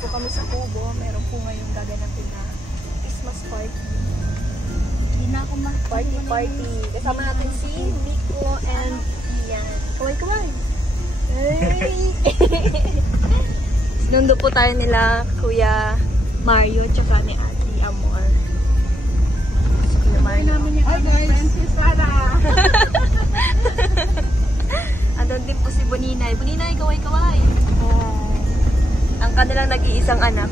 po kami sa Kubo. Meron po ngayong gaganapin na Christmas party. Hindi na ako party. Kasama natin si Miko and Ian. Kaway-kaway. Hey! Nundo po tayo nila Kuya Mario tsaka ni Ate Amor. Kuya Mario. Hi guys! Andun din po si Boninay. Boninay, kaway-kaway. Ang kanilang nag-iisang anak.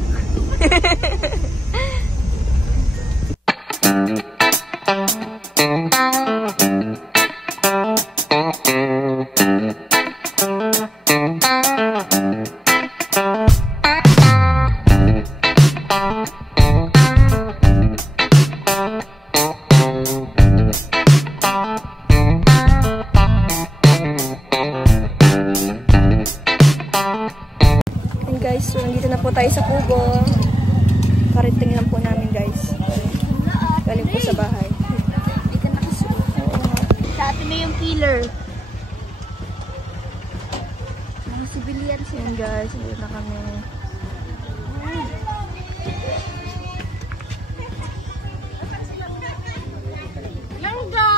Guys, so nandito na po tayo sa Kubo. Karating lang po namin guys. Galing po sa bahay. Hindi ka nakasuot. Sa atin na yung killer. Mga civilian siya. Yan guys, nandito na kami. Langga!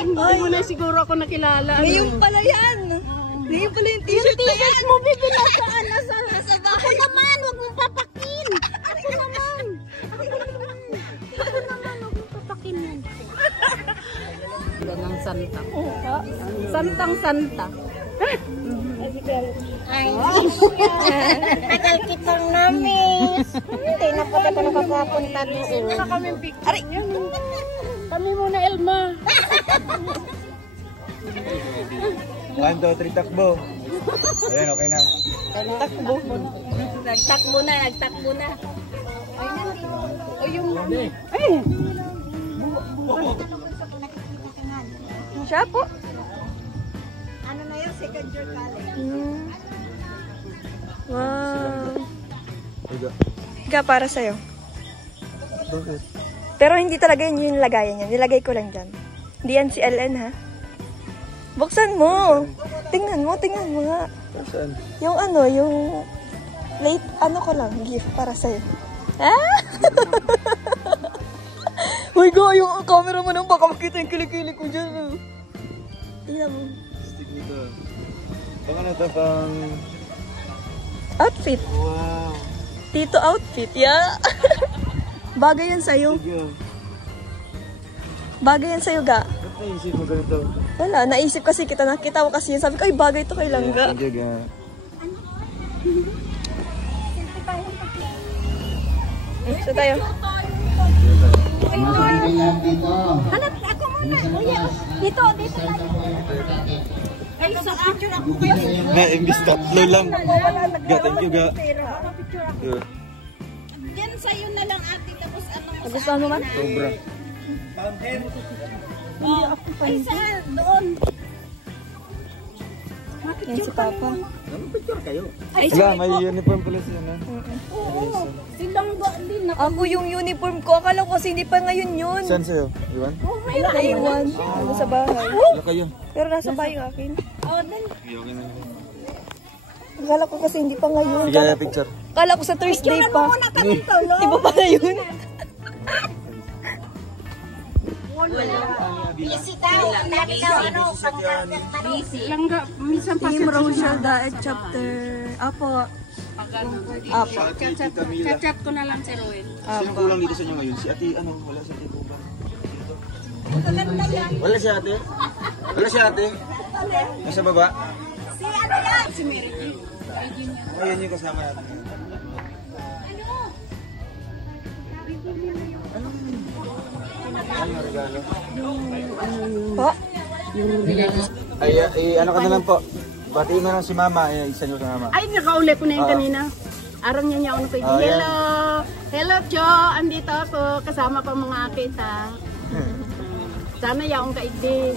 Hindi mo na siguro ako nakilala. Ngayon pala yan! Ngayon pala yung t-shirt na yan! Mo bibila saan? Nasa bahay. Ako naman! Huwag mong papakin! Ako naman! Huwag mong papakin yan. Ganang santa. Santang santa. Ay, tagal kitang namis. Hindi na pala ako nakapunta doon. Wala kaming picture. Aray! Kami muna, Elma. 1, 2, 3, takbo. Ayan, okay na. Takbo. Nagtakbo na. O yung... Ay! Siya po. Ano na yun? Second year college. Wow. Higa. Higa para sa'yo. Bakit? Pero hindi talaga yun yung lagayan niya. Nilagay ko lang dyan. Hindi yan si LN ha. Buksan mo. Tingnan mo nga. Saan? Yung ano, yung late, ano ko lang, gift para sa'yo. Ah! Uy, go, yung camera mo nang baka makita yung kilikili ko dyan. Tingnan mo. Stick nito. Pang ano to, pang... Outfit. Wow. Tito outfit, yeah. Bagay yan sa'yo. Sige. Bagay yan sa'yo, ga. Ba't naisip mo ganito? Wala, naisip kasi kita, nakita ko kasi yun. Sabi ko, ay bagay to kay Langga. Thank you, ga. So tayo. Hanap ako muna. Dito tayo. Ay, sa picture ako kayo. Na, imbis tatlo lang. Ga, thank you, ga. Yeah. Diyan sa'yo na lang ate. Tapos ano mo Nagustuhan mo man? Sobra. Ay, saan? Doon. Yan si Papa. Picture kayo. Ay, Wala, may uniform pala siya na. oo. Silang ba din na. Ako yung uniform ko. Akala ko kasi hindi pa ngayon yun. Saan sa'yo? Iwan? Mayroon. Naiwan. Ano sa bahay. Wala kayo. Pero nasa bahay yung akin. Oh, then. Okay na. Akala ko kasi hindi pa ngayon. Sige, picture. Akala ko sa Thursday pa. Muna ka dito, lo. Di ba pala yun? Busy daw. Ang dami daw ano. Busy. Langga. Minsan pa Team Rochelle Daet Chapter. Apo. Apo. Chat ko na lang si Roel. Sino kulang dito sa inyo ngayon? Si ate, ano? Wala si ate Kuban. Wala si ate? Wala si ate? Nasa baba? Si ano yan? Si Mary. Ayan yung kasama natin. Ano yung regalo? Po? Ay, ano ka na lang po. Batiin na lang si mama. Isa nyo sa mama. Ay, nakauli ko na yung kanina. Araw niya ako na Oh, hello! Hello, Cho! Andito ako. Kasama pa mga kita. Sana yaong kaigding.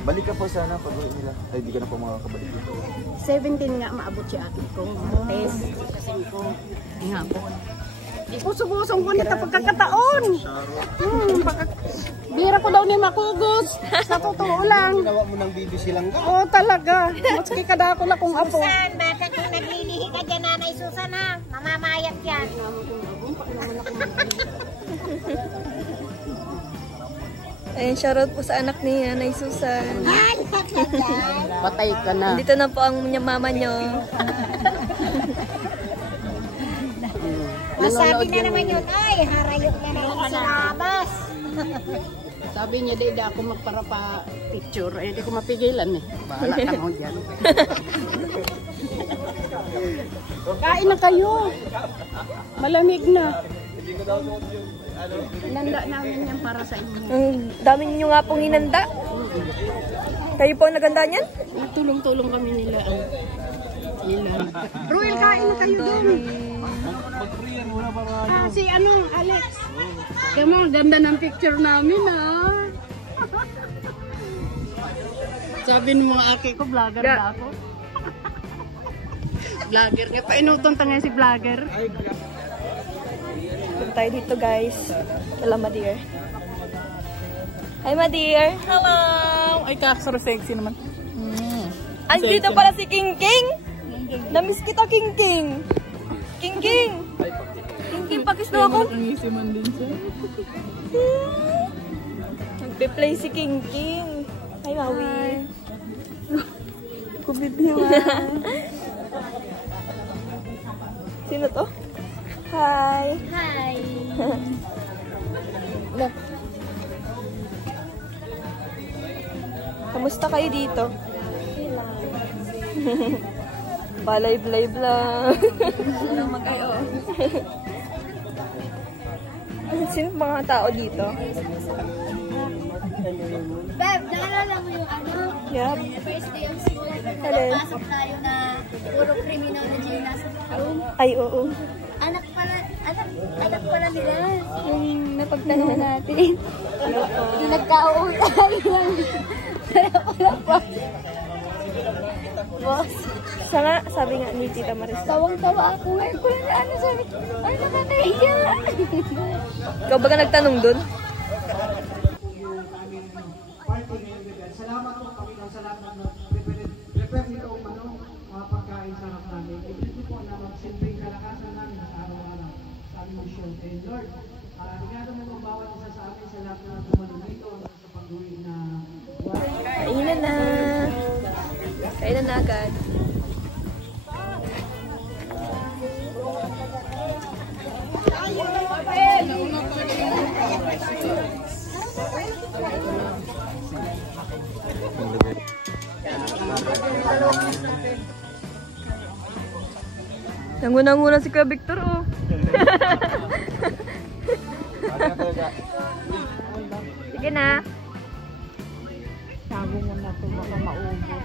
Balik ka po sana pag uwi nila. Ay, di ka na po makakabalik dito. 17 nga maabot si ate ko. Test. Kasi ko. Nga po. Pusong-pusong ko nito pagkakataon. Bira ko daw ni makugos. Sa totoo lang. Ginawa mo ng baby silang ka? Oo talaga. Maski kada ako na kung apo. Baka kung naglilihi ka dyan, Nanay Susan, ha? Mamamayat yan. Ayun, shoutout po sa anak ni Nanay Susan. Patay ka na. Dito na po ang mama nyo. Masabi na naman yun, ay, harayok na na yung sinabas. Sabi niya, di ako magparapa picture. Eh, di ko mapigilan eh. Bahala ka mo dyan. Kain na kayo. Malamig na. Inanda namin yan para sa inyo. Ang dami ninyo nga pong hinanda. Kayo po ang naganda niyan? Tulong-tulong kami nila. Ruel, kain na kayo doon. Si Alex. Kamu, ganda ng picture namin, ah. Sabi ng mga aki ko, vlogger na ako. Vlogger nga pa. Inutunta nga si vlogger. Punta tayo dito, guys. Wala, Madeir. Hi, Madeir. Hello! Ay, kakasaro sexy naman. Andito pala si King King. Namiss kita, King King. King King. King King, pakis na ako. Nangisiman din siya. Nagpe-play si King King. Hi, Maui. Kubidyo. Sino to? Hi. Hi. Kamusta kayo dito? Balay-blay lang. Sino mga tao dito? Beb, naalala mo yung ano? Yup. First day of school. Alin? Napasok tayo na puro criminology na sa room. Ay, oo. Anak pala nila. Yung napagtanong natin. Yung nagka-uwi tayo. Pala po. Boss. Siya nga, sabi nga ni Tita Marisa. Tawang-tawa ako. Ay, ko na ano sabi. Ay, nakatahiya. Ikaw ba ka nagtanong dun? Salamat po kami ng salamat na prepare nito mga pagkain sa harap namin. Ito po na magsimpleng kalakasan namin sa araw-araw sa aming mission. And Lord, regalo mo ang bawat isa sa amin sa lahat na tumalong dito sa pag-uwi na Kainan na. Kainan na agad. Nanguna-nguna si Kuya Victor, oh. Sige na. Sabi mo na ito, baka maubos.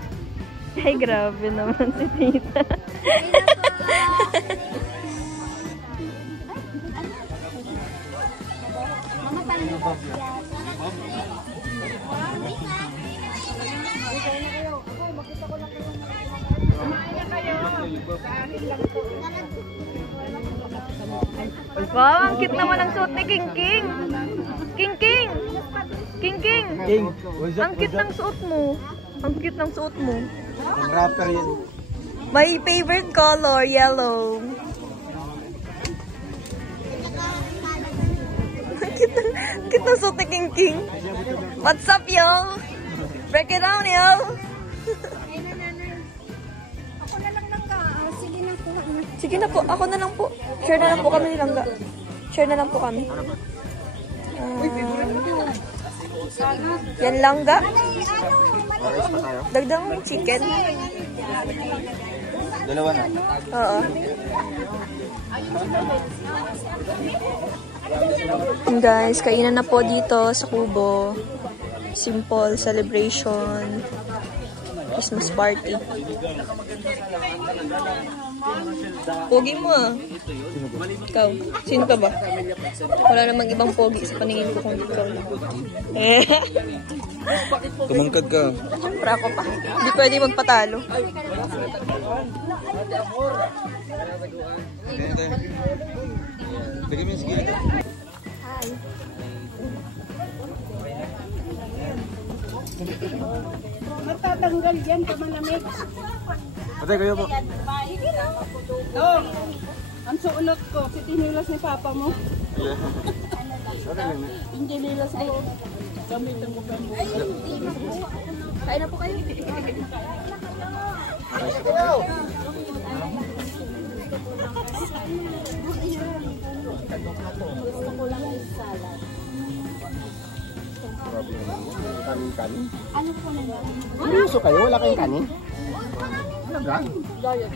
Ay, grabe naman si Tita. Wow, ang cute naman ang suot ni King King. King King. King King. King, Ang cute ng suot mo. Ang cute ng suot mo. ang rapper yan. My favorite color, yellow. Cute ng suot ni King King. What's up, yo? Break it down, yo. Ako na lang ka. Sige na po. Sige na po, ako na lang po. Share na lang po kami ni Langga. Share na lang po kami. Yan Langga. Dagdag mo yung chicken. Dalawa na. Oo. Guys, kainan na po dito sa Kubo. Simple celebration. Christmas party. Pogi mo, ah. Ikaw, sino ka ba? Wala namang ibang pogi sa paningin ko kung ikaw lang. Tumangkad ka. Siyempre ako pa. Hindi pwede magpatalo. Lagay mo yung sige. Hi. Matatanggal yan, kamalamig. Ate, kayo po. Oh, ang suunot ko, tinilas ni Papa mo. Hindi nilas mo. Gamitan mo ba mo? Kain na po kayo. Kanin-kanin? Ano po naman? Gusto kayo? Wala kayong kanin? Talaga? Diet.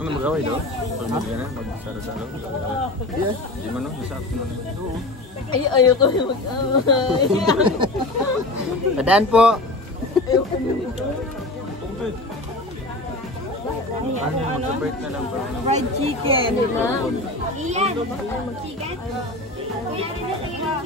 Ano magaway daw? Pag yan, magsaro-saro. Yes. Di man no, masarap naman. Oo. Ay, ayoko yung mag-away. Tadaan po. Ano, separate na lang. Fried chicken. Iyan. Mag-chicken. Kuya, rin na chicken.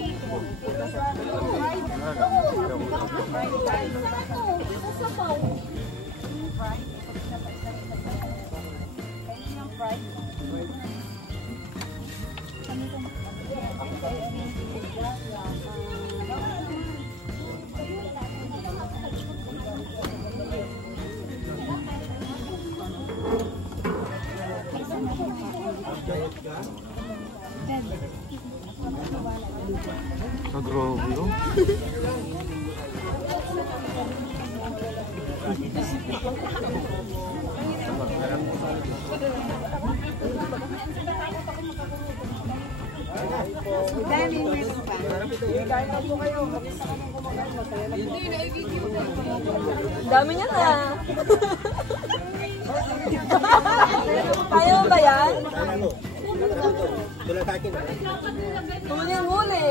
Grabe yun. Dami niya na. Kaya mo ba yan? Huli-huli.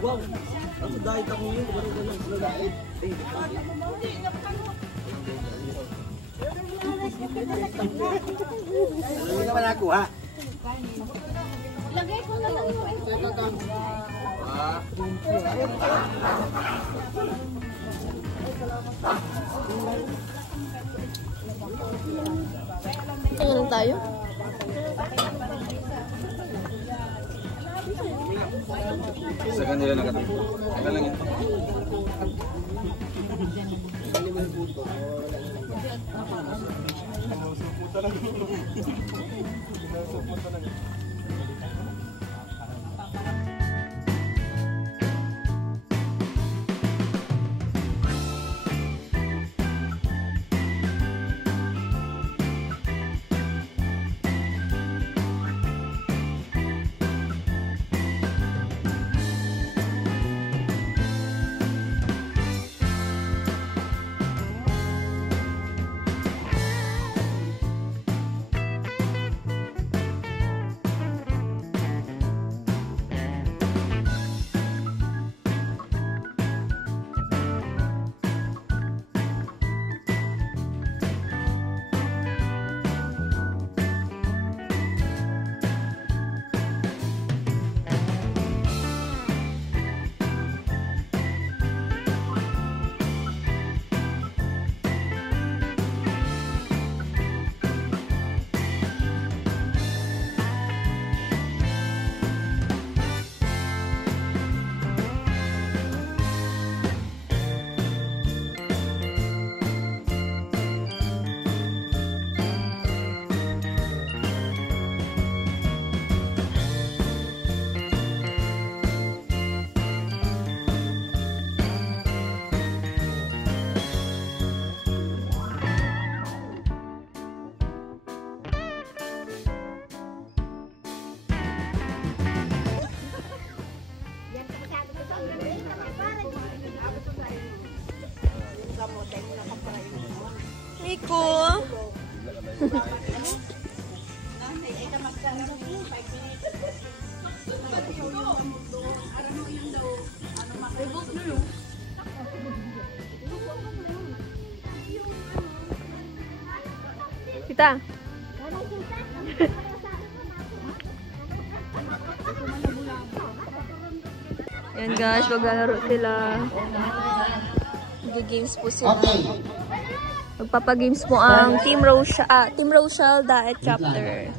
Wow! Ako diet ako yun. Hindi naman ako ha. Lagay ko na lang yung Ano lang tayo? Sa kanila nakatayo. Saka lang yan. Miko. Kita. Yan guys, maglalaro sila. Mag-games po sila. Okay. Magpapagames mo ang Team Rochelle Daet Chapter.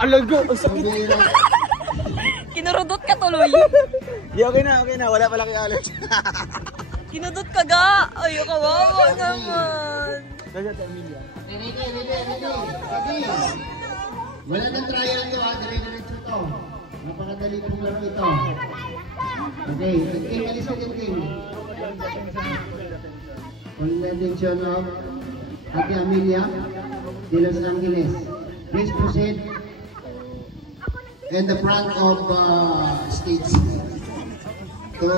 Alago! Ang sakit! Kinurudot ka tuloy. Di, okay na. Wala pala kay Alex. Kinudot ka ga. Ay, kawawa naman. Kaya tayo, Emilia. Ready. Wala nang trial ito, dire-diretso ito. Napakadali pong laro ito. Okay, alis ka din. On the attention of Ate Amelia de Los Angeles. Please proceed in the front of stage to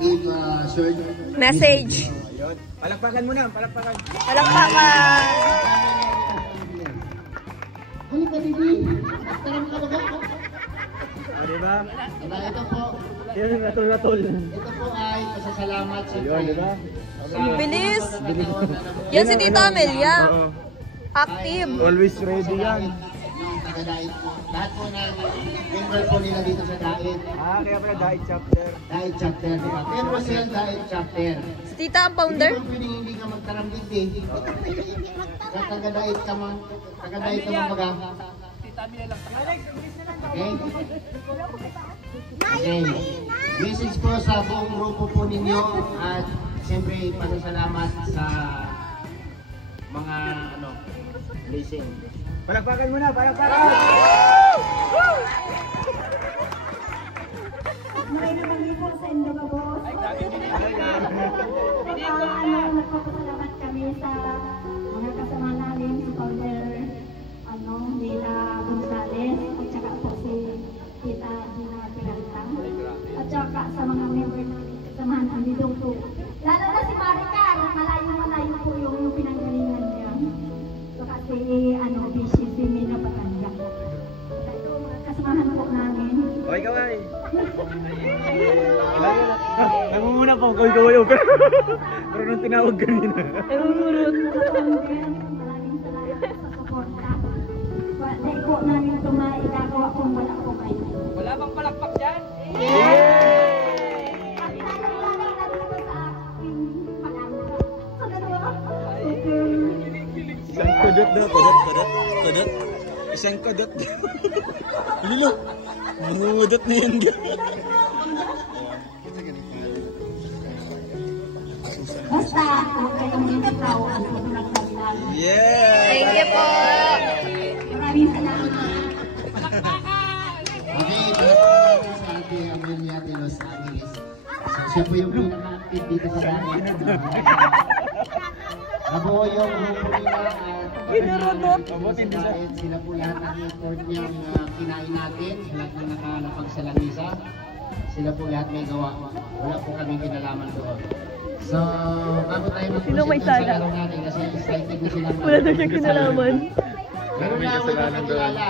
give short Message. Palakpakan mo na, palakpakan. Halika, Didi. Taram ka ba? Diba? Ito po. Yan, ratol. Ito po ay pasasalamat sa Diba? Bilis. Yan si Tita Amelia. Oo. Active. Always ready yan. Taga-Daet po. Lahat po na member po nila dito sa Daet. Kaya pala Daet Chapter. Daet Chapter, diba? 10% Daet Chapter. Si Tita ang founder. Hindi mo pwedeng hindi ka magtarambit eh. Sa taga-Daet ka man, baga. Okay? Okay. Message po sa buong grupo po ninyo at siyempre pasasalamat sa mga blessing. Palakpakan mo na, palakpakan! Magpapasalamat kami sa mga kasama namin, si Founder Nila Gonzales, at saka po si Tita Gina Peralta, at saka sa mga member namin, kasamahan ang bidong po. Lalo na si Maricar, malayo po yung pinanggalingan niya. So kasi busy si Mina Batanga. Ito mga kasamahan po namin. Okay, kaway! Nangunguna pa, kaway. Pero nung tinawag kanina. Maraming salamat sa suporta. Dahil po namin ito maigagawa kung wala po kayo. Wala bang palakpak dyan? At lalong-lalong na dito sa aking pag-aaral. Sa dalawa, Isang kudot na, kudot. Isang kudot. Lilo, mangudot na yan. basta huwag kayong bitaw ang pagkulang kailan. Yeah! Thank you po. Maraming salamat. Okay, sa Ate Amelia de Los Angeles. Siya po yung pinaka-active dito sa Daet. Nabuo yung grupo nila at Ginurudot. sila po lahat ang effort niyang kinain natin, lahat ng nakalapag sa langisa. Sila po lahat may gawa. Wala po kami kinalaman doon. So, bago tayo mag-proceed sa laro natin kasi excited na sila. Wala na siyang kinalaman. Meron na ako magpapakilala.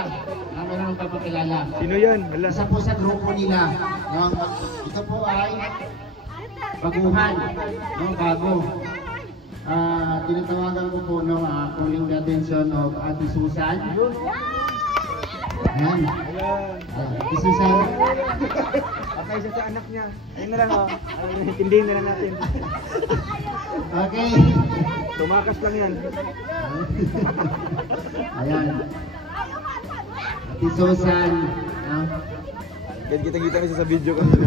Meron akong papakilala. Sino yan? Hala. Isa po sa grupo nila. Ito po ay baguhan. Bago. Tinatawagan ko po calling the attention of Ate Susan. Ayan. Ate Susan. Okay, isa sa anak niya. Ayun na lang, intindihin na lang natin. Okay. Tumakas lang yan. Ayan. Ate Susan. Kita-kita kasi sa video kanina.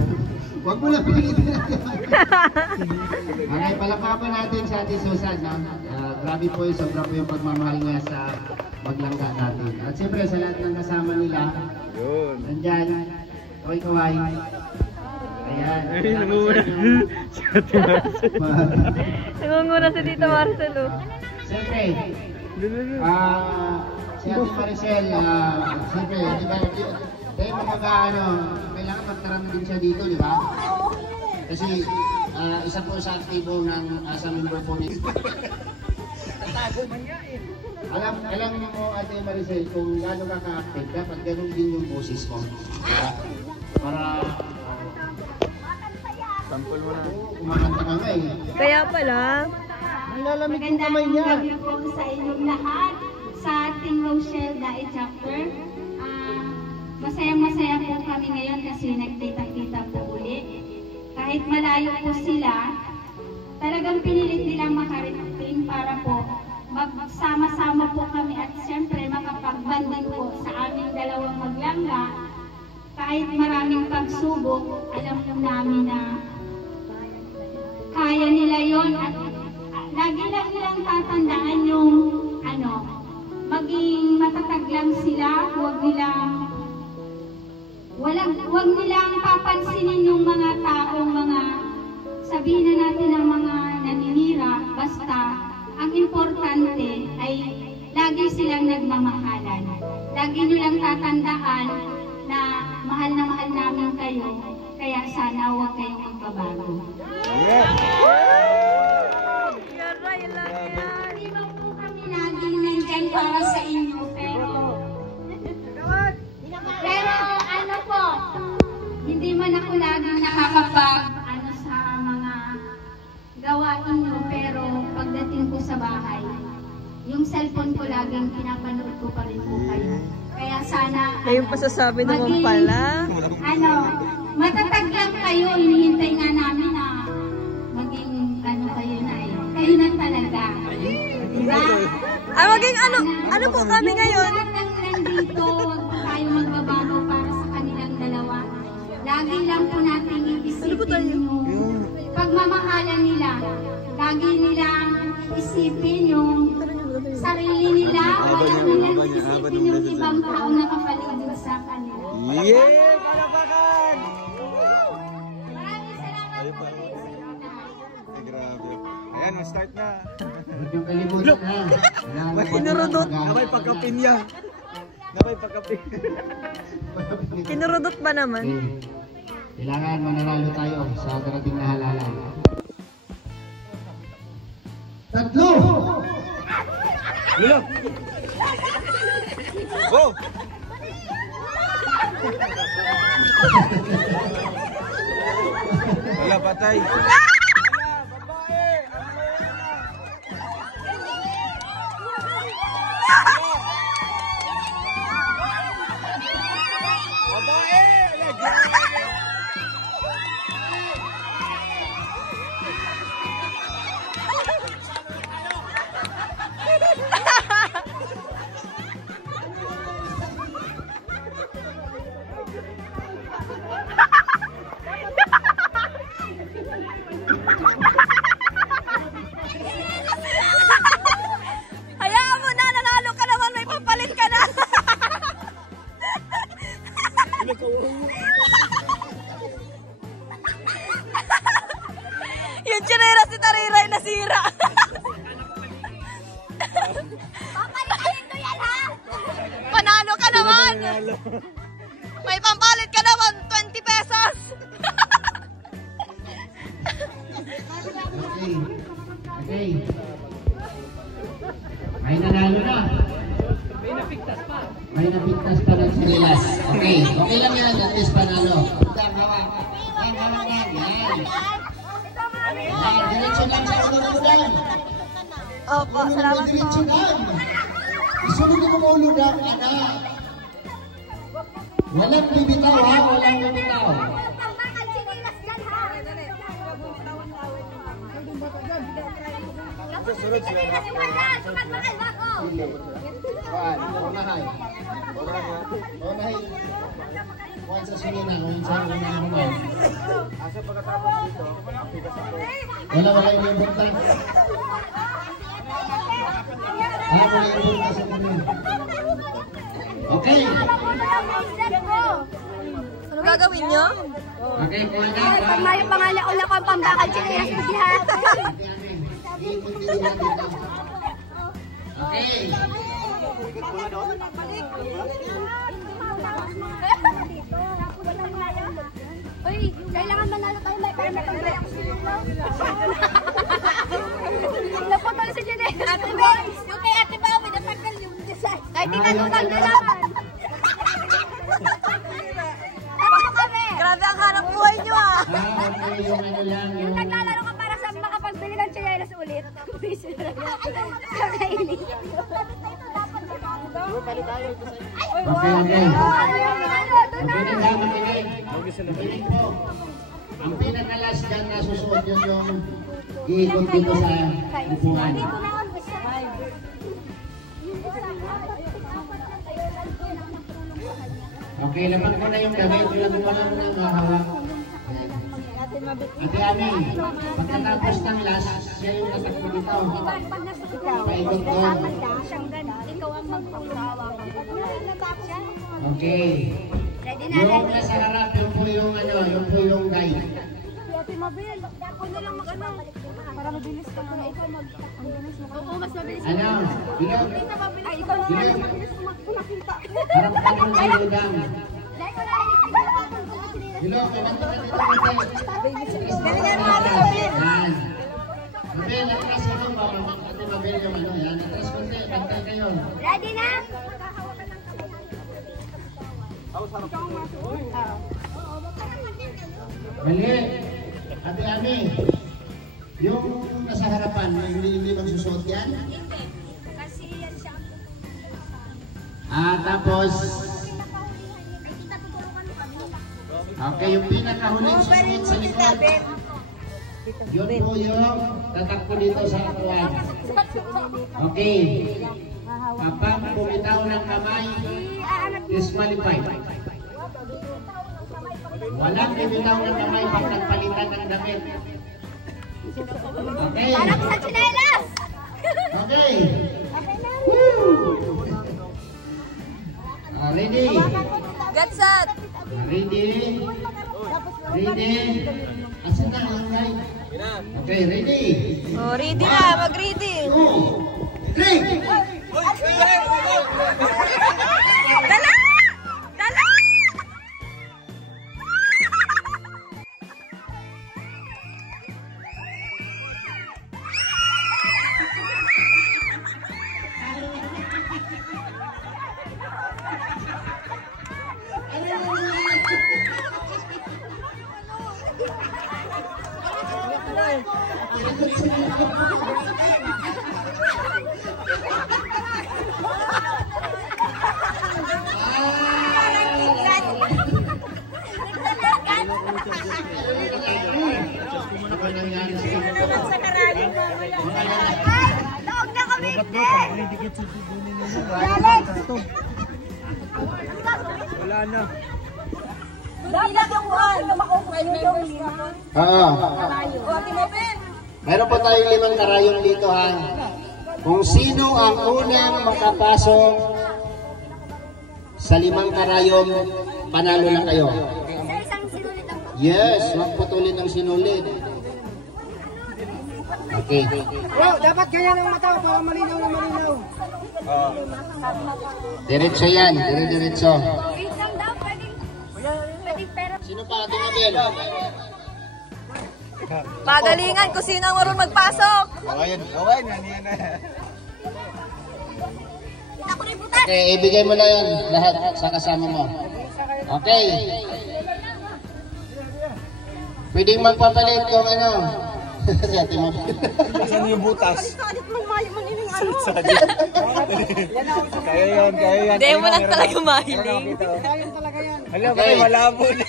Huwag mo lang pinilitin natin. Okay, palakapan natin sa Ate Susan. Grabe po yung sobra po yung pagmamahal niya sa maglangga natin. At siyempre sa lahat ng kasama nila. Yun. Nandyan. Kaway-kaway. Ayan. Ay, namumuna. Si Ate Marcel. Nangunguna si Tita Marcel. Siyempre, si Ate Maricel, siyempre, di ba, dahil kailangan magtarang din siya dito, di ba? Kasi isa po sa aktibo ng sa member po nito. Alam niyo mo, Ate Maricel, kung gaano ka ka-active, dapat ganun din yung boses mo. Para Sample mo na. kumakanta ka nga eh. Kaya pala. Nilalamig yung kamay niya. Magandang gabi po sa inyong lahat sa Team Rochelle Daet Chapter. masayang-masaya po kami ngayon kasi nagkita-kita po uli. Kahit malayo po sila, talagang pinilit nilang makarating para po magsama-sama po kami at siyempre makapagbanding po sa aming dalawang maglangga. Kahit maraming pagsubok, alam po namin na kaya nila yon at lagi lang nilang tatandaan yung maging matatag lang sila, huwag nilang papansinin yung mga taong sabihin na natin ang mga naninira, basta ang importante ay lagi silang nagmamahalan. Lagi nilang tatandaan na mahal namin kayo, kaya sana huwag kayong magbabago. Hindi ba po kami laging nandyan para sa inyo, pero ano po, hindi man ako laging nakakapag sa mga gawain nyo, pero pagdating ko sa bahay, yung cellphone ko laging pinapanood ko pa rin po kayo. Kaya sana Ayun pasasabi naman pala. matatag lang kayo, hinihintay nga namin na maging kayo na kayo na talaga. Diba? Maging ano po kami ngayon? Lahat ng nandito, huwag po tayo magbabago para sa kanilang dalawa. Lagi lang po natin iisipin yung pagmamahalan nila. Lagi nilang isipin yung sarili nila. Walang nilang isipin yung ibang tao na kapaligid sa kanila. Yeah! Palapakan! Maraming salamat po. Ay, grabe. Ayan, start na. Huwag yung kalimutan ha. Kinurudot. Napay pagkapin niya. Kinurudot ba naman? Okay. Kailangan mananalo tayo sa darating na halalan. 3! Lilo! Go! Wala, patay. Hayaan mo na, nanalo ka naman, may papalit ka na. Yung chinera si Tariray nasira. Papalitin ko yan, ha? Panalo ka naman. May pampalit ka naman, 20 pesos. Okay. May nanalo na. May napigtas pa ng sarilas. Okay. Okay lang yan. At least panalo. Ang hawak. Ang hawak lang. Yan. Yan. Diretso lang sa ululudan. Opo, salamat po. Diretso lang. Isunod mo mo uludan. Anak. Walang bibitaw ha. Walang bibitaw. Susunod sila. Unahay. Kuhan sa sinina. Kuhan sa sinina naman. Asa pagkatapos dito, Wala yung buntan. Wala yung buntan sa sinina. Okay. Ano gagawin nyo? Okay, kuhan na. Pag may pangalan ko lang ang pambakal chineras ko siya. Okay. Uy, kailangan manalo tayo may para matanggal ako sa inyo. Napatol si Jene. Ate Boy, yung kay Ate Boy, natanggal yung design. Kahit tinanungan na naman. Grabe ang hanap buhay nyo, ah. Okay, yung ano lang. Yung naglalaro ka para sa makapagbili ng chinelas ulit. Kakainin. Okay, okay. Okay na makinig. Makinig po. Ang pinaka-last dyan na susuot yun yung iikot dito sa upuan. Okay, laban ko na yung damit. Laban ko lang ng hawak. Ate Ami, pagkatapos ng last, siya yung tatakbo dito. Paikot doon. Ikaw ang magpapahawak. Okay. Yung nasa harap, yung po yung ano, yung po yung guide. Ate Mabel, ako na lang mag-ano. Para mabilis ka na. Ikaw mag-mabilis mo. Oo, mas mabilis. Ano? Bilog? Ay, ikaw na lang mabilis mo makita. Harap ka ng bilodang. Bilog, ibanto ka dito kasi. Yan. Mabel, atras ko rin. Ate Mabel yung ano yan. Atras ko rin. Bantay kayo. Ready na? Mali. Ate Ami, yung nasa harapan, hindi magsusuot yan? Hindi. Kasi yan siya. Tapos, okay, yung pinakahuling susuot sa likod. Yun po yung tatakbo dito sa akuan. Okay. Kapag bumitaw ng kamay, disqualified. Walang bumitaw ng kamay pag nagpalitan ng damit. Okay. Parang sa tsinelas! Okay. Ready? Get set! Ready? Ready? Asan na ang guy? Okay, ready? Oh, ready na! Mag-ready! 2, 3! Dala! Dala! Wala na. Oo. Meron pa tayong 5 karayong dito ha. Kung sino ang unang makapasok sa 5 karayong, panalo lang kayo. Yes, huwag putulin ng sinulit. Okay. Bro, dapat ganyan ang mata para malinaw na malinaw. Diretso yan, diretso. Sino pa ating Abel? Pagalingan kung sino ang marunong magpasok. Okay, naniyan na. Okay, ibigay mo na yan lahat sa kasama mo. Okay. Pwedeng magpapalit kung ano. Siyate mo. Saan yung butas? Kaya yan. Hindi mo lang talaga mahiling. Alam mo, malabo na.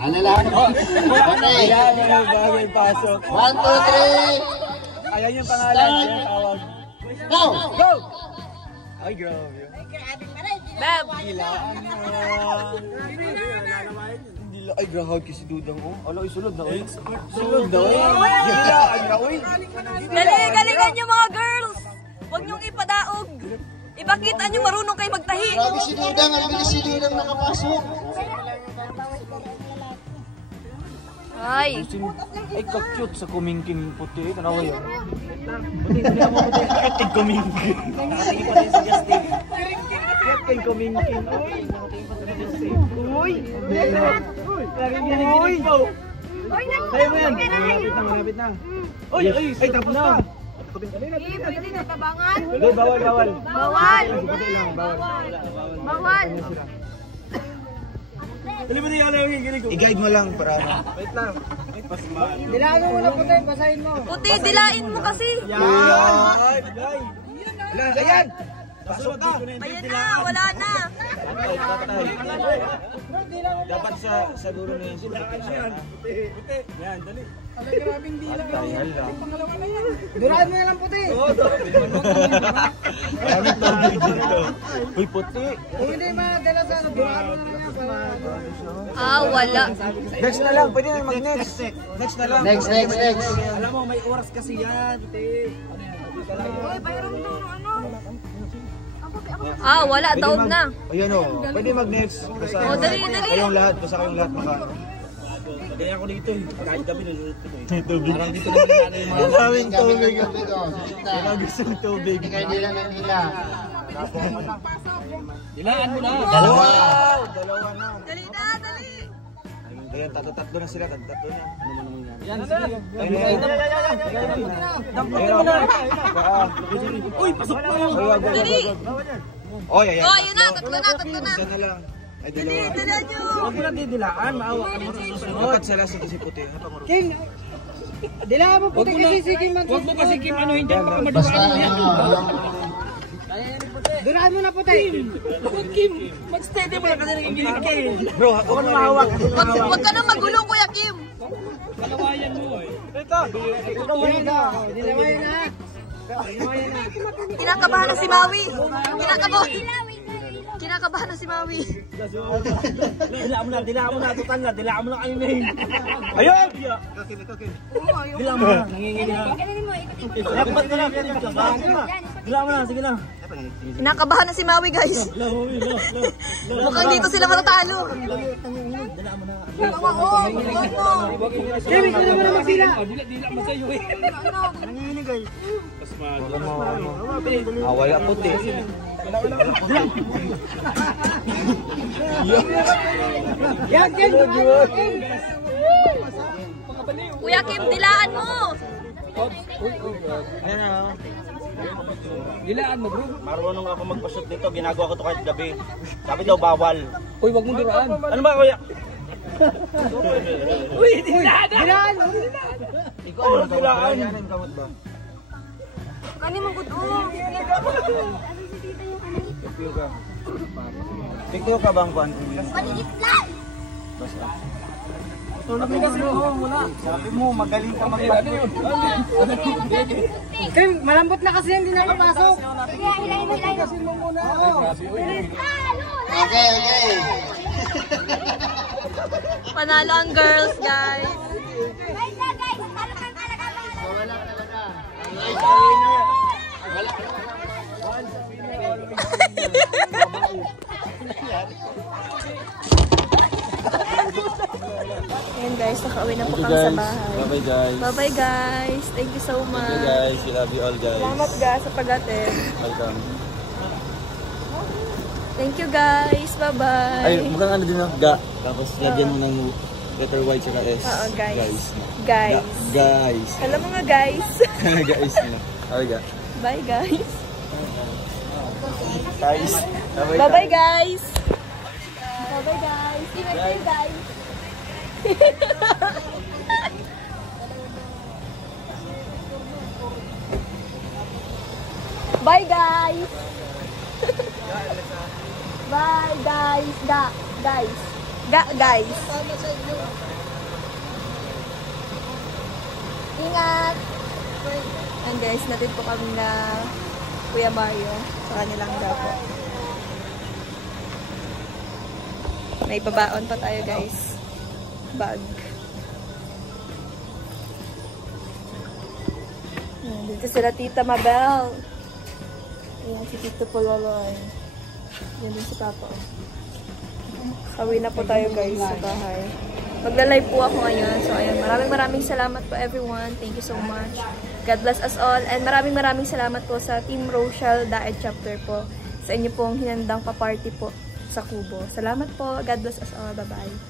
Ano lang? Okay. Ayan, bago yung pasok. 1, 2, 3. Ayan yung pangalan, ayan yung tawag. Go! Go! Ay, grabe. Beb! Hilaan na. Ay, grahag kasi dudang oh. Ala, isulod na uy. Sulod na uy. Hilaan na uy. Galingan nyo mga girls! Huwag nyong ipadaog. Ipakita nyo marunong kayo magtahi. Grabe si Dudang, ang bilis si Dudang nakapasok. Ay! Ay, ka-cute sa kumingking puti. Tanawa yun. Puti, hindi ako puti. Nakating kumingking. Nakatingin pa rin si Justin. Cute kay kumingking. Uy! Nakatingin pa rin si Justin. Uy! Uy! Kaya mo yan. Malapit na. Uy! Ay, tapos na. Pwede na tabangan? Bawal. Bawal! Bawal! I-guide mo lang para ano. Wait lang. Dilaan mo na puti, basahin mo. Puti, dilain mo kasi. Yan! Ayan! Pasok na! Ayan na, wala na. Patay. Dapat sa dulo na yung yan. Yan, dali. Patay, hala. Duraan mo na lang puti. Maraming tubig dito. Uy, puti. Kung hindi madala sa duraan mo na lang yan para... Wala. Next na lang, pwede na mag-next. Next na lang. Next. Alam mo, may oras kasi yan. Uy, bayram daw ano. Wala. Daog na. Ayan o, pwede mag-next. Basta dali. kayong lahat, basta kayong lahat maka... Kaya ako dito eh, kahit kami nilulot ko eh. Tubig. Parang dito naman na yung mga daming tubig. Kaya gusto ng tubig. Kaya nila na nila. Dilaan mo na. Dalawa na. Dali na, dali. Ayan, tatlo na sila, tatlo na. Ano mo naman yan? Yan, Damputin mo na. Uy, pasok mo. Dali. Oh, ayan. Ayun na, tatlo na. Isa na lang. Ay, dalawa. Dali nyo. Huwag mo na didilaan, maawa ka mo sa susunod. Bakat sila si puti. King! Dilaan mo puti kasi si King man. Huwag mo kasi Kim, ano, hindi baka basta maduraan mo yan. Duraan mo na puti. Huwag Kim, mag-steady mo lang kasi nanginginig ka eh. Bro, huwag mo mahawak. Huwag ka na magulo, Kuya Kim. Kalawayan mo eh. Dilawayan na. Kinakabahan na si Maui. Kinakabahan na si Maui. Dilaan mo na, tutan na. Dilaan mo na kanina eh. Ayun! Dilaan mo na, nanginginig na. Dapat mo na, dilaan mo na, sige na. Kinakabahan na si Maui, guys. Mukhang dito sila matatalo. Dilaan mo na. Kim, ikaw naman na magsila. Dila mo sa'yo eh. Nanginginig ay. Wala puti. Yan, Kim! Kuya Kim, dilaan mo. Dilaan mo bro. Marunong ako magpashoot dito. Ginagawa ko to kahit gabi. Sabi daw bawal. Uy, wag mong duraan. Ano ba kuya? Uy, dilaan! Dilaan! Ikaw ano dilaan? Yan kamot ba? Kani mong gudo. Picture ka bang kuan? Paligit lang. Basta. Tulog mo kasi muna. Sabi mo magaling ka mag-pashoot. Kim, malambot na kasi hindi na mapasok. Ilayin mo muna. Okay. Panalo ang girls, guys. Guys, talagang talaga. Wala talaga. Ayan guys, nakauwi na po kami sa bahay. Bye-bye guys. Bye-bye guys. Thank you so much. Bye guys. We love you all guys. Salamat guys sa pag-attend. Welcome. Thank you guys. Bye-bye. Ay, mukhang ano din no? Ga. Tapos lagyan mo ng letter Y tsaka S. Oo, guys. Guys. Guys. Alam mo nga guys. Guys na. Okay ga. Bye guys. Guys. Bye-bye guys. Bye-bye guys. Ingat kayo guys. Bye guys. Bye guys. Guys. Ingat. And guys, natin po kami na Kuya Mario sa kanilang dapo. May babaon pa tayo guys. Bag. Dito sila Tita Mabel. Ayan si Tito Pololoy. Yan din si Papa. Sawi na po tayo guys sa bahay. Magla-live po ako ngayon. So ayan, maraming salamat po everyone. Thank you so much. God bless us all. And maraming salamat po sa Team Rochelle Daed Chapter po. Sa inyo pong hinandang pa-party po sa Kubo. Salamat po. God bless us all. Bye-bye.